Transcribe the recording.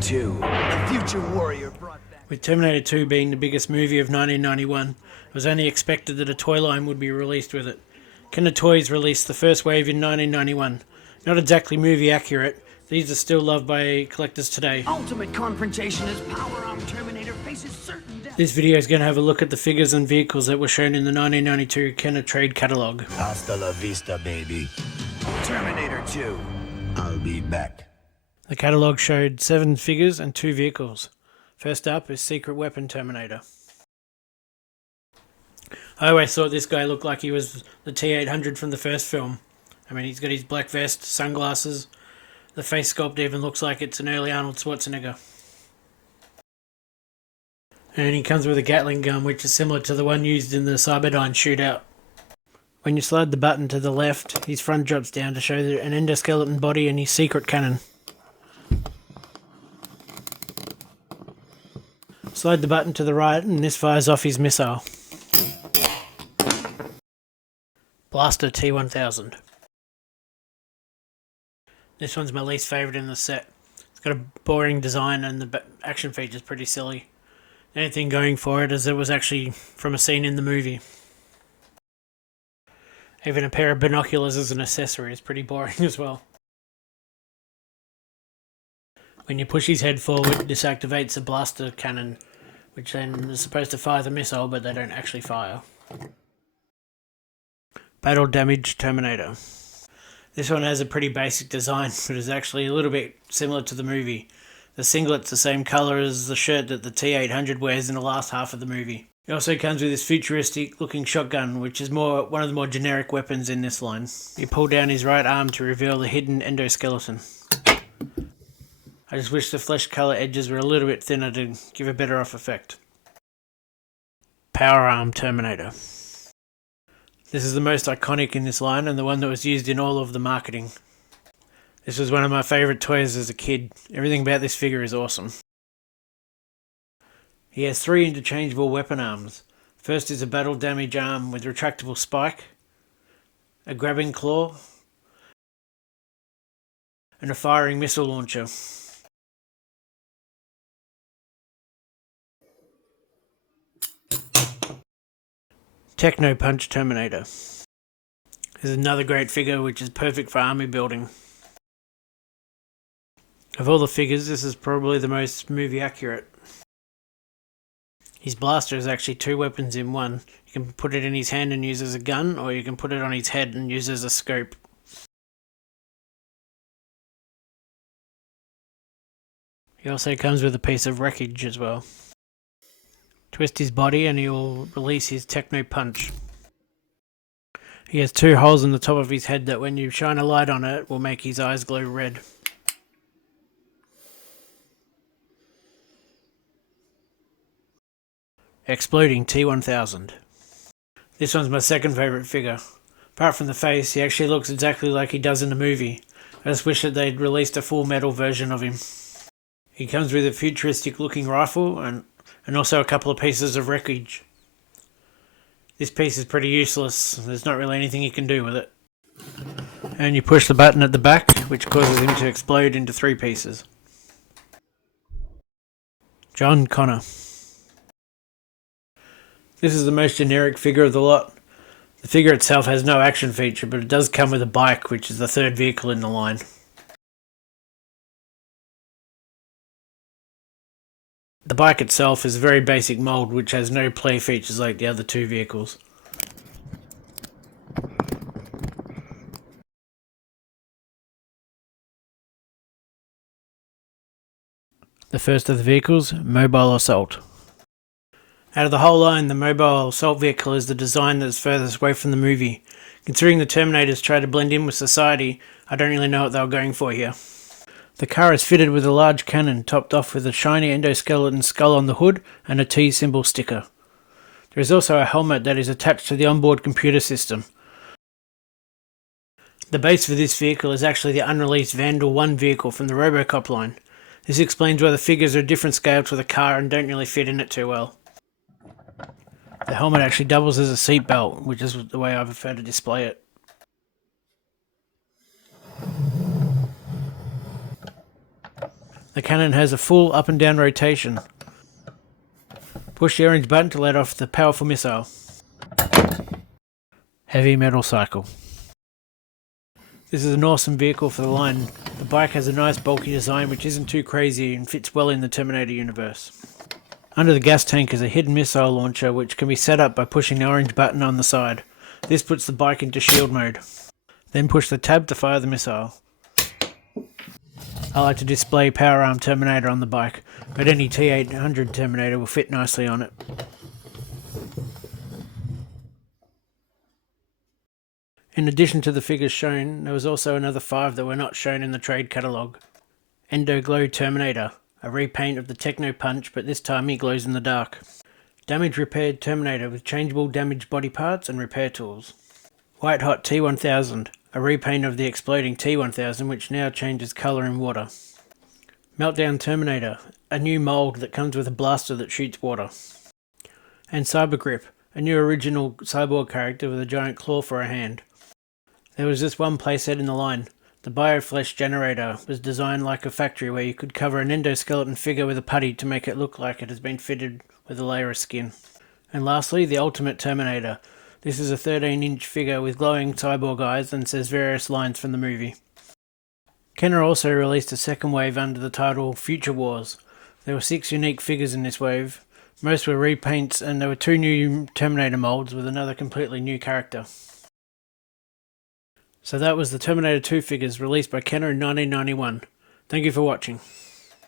2, the future warrior brought back. With Terminator 2 being the biggest movie of 1991, it was only expected that a toy line would be released with it. Kenner Toys released the first wave in 1991. Not exactly movie accurate, these are still loved by collectors today. Ultimate confrontation as Power Arm Terminator faces certain death. This video is going to have a look at the figures and vehicles that were shown in the 1992 Kenner Trade Catalogue. Hasta la vista, baby. Terminator 2. I'll be back. The catalogue showed 7 figures and 2 vehicles. First up is Secret Weapon Terminator. I always thought this guy looked like he was the T-800 from the first film. I mean, he's got his black vest, sunglasses. The face sculpt even looks like it's an early Arnold Schwarzenegger. And he comes with a Gatling gun, which is similar to the one used in the Cyberdyne shootout. When you slide the button to the left, his front drops down to show an endoskeleton body and his secret cannon. Slide the button to the right and this fires off his missile. Blaster T-1000. This one's my least favourite in the set. It's got a boring design and the action feature's pretty silly. The only thing going for it is it was actually from a scene in the movie. Even a pair of binoculars as an accessory is pretty boring as well. When you push his head forward, this activates a blaster cannon, which then is supposed to fire the missile, but they don't actually fire. Battle Damage Terminator. This one has a pretty basic design, but is actually a little bit similar to the movie. The singlet's the same colour as the shirt that the T-800 wears in the last half of the movie. It also comes with this futuristic looking shotgun, which is one of the more generic weapons in this line. You pull down his right arm to reveal the hidden endoskeleton. I just wish the flesh colour edges were a little bit thinner to give a better off effect. Power Arm Terminator. This is the most iconic in this line and the one that was used in all of the marketing. This was one of my favourite toys as a kid. Everything about this figure is awesome. He has 3 interchangeable weapon arms. First is a battle damage arm with retractable spike, a grabbing claw, and a firing missile launcher. Techno Punch Terminator. This is another great figure which is perfect for army building. Of all the figures, this is probably the most movie accurate. His blaster is actually 2 weapons in one. You can put it in his hand and use as a gun, or you can put it on his head and use as a scope. He also comes with a piece of wreckage as well. Twist his body and he will release his Techno Punch. He has 2 holes in the top of his head that when you shine a light on it will make his eyes glow red. Exploding T-1000. This one's my second favourite figure. Apart from the face, he actually looks exactly like he does in the movie. I just wish that they'd released a full metal version of him. He comes with a futuristic looking rifle and also a couple of pieces of wreckage. This piece is pretty useless, there's not really anything you can do with it. And you push the button at the back, which causes him to explode into 3 pieces. John Connor. This is the most generic figure of the lot. The figure itself has no action feature, but it does come with a bike, which is the 3rd vehicle in the line. The bike itself is a very basic mould, which has no play features like the other 2 vehicles. The first of the vehicles, Mobile Assault. Out of the whole line, the Mobile Assault vehicle is the design that's furthest away from the movie. Considering the Terminators try to blend in with society, I don't really know what they were going for here. The car is fitted with a large cannon, topped off with a shiny endoskeleton skull on the hood and a T symbol sticker. There is also a helmet that is attached to the onboard computer system. The base for this vehicle is actually the unreleased Vandal 1 vehicle from the Robocop line. This explains why the figures are a different scale to the car and don't really fit in it too well. The helmet actually doubles as a seatbelt, which is the way I prefer to display it. The The cannon has a full up and down rotation. Push the orange button to let off the powerful missile. Heavy metal cycle. This is an awesome vehicle for the line. The bike has a nice bulky design which isn't too crazy and fits well in the Terminator universe. Under the gas tank is a hidden missile launcher which can be set up by pushing the orange button on the side. This puts the bike into shield mode. Then push the tab to fire the missile. I like to display Power Arm Terminator on the bike, but any T800 Terminator will fit nicely on it. In addition to the figures shown, there was also another 5 that were not shown in the trade catalogue. Endoglow Terminator, a repaint of the Techno punch, but this time he glows in the dark. Damage repaired Terminator with changeable damaged body parts and repair tools. White Hot T1000, a repaint of the exploding T1000 which now changes colour in water. Meltdown Terminator, a new mould that comes with a blaster that shoots water. And Cybergrip, a new original cyborg character with a giant claw for a hand. There was just one playset in the line. The Bioflesh Generator was designed like a factory where you could cover an endoskeleton figure with a putty to make it look like it has been fitted with a layer of skin. And lastly, the Ultimate Terminator. This is a 13-inch figure with glowing cyborg eyes and says various lines from the movie. Kenner also released a second wave under the title Future Wars. There were 6 unique figures in this wave. Most were repaints and there were 2 new Terminator molds with another completely new character. So that was the Terminator 2 figures released by Kenner in 1991. Thank you for watching.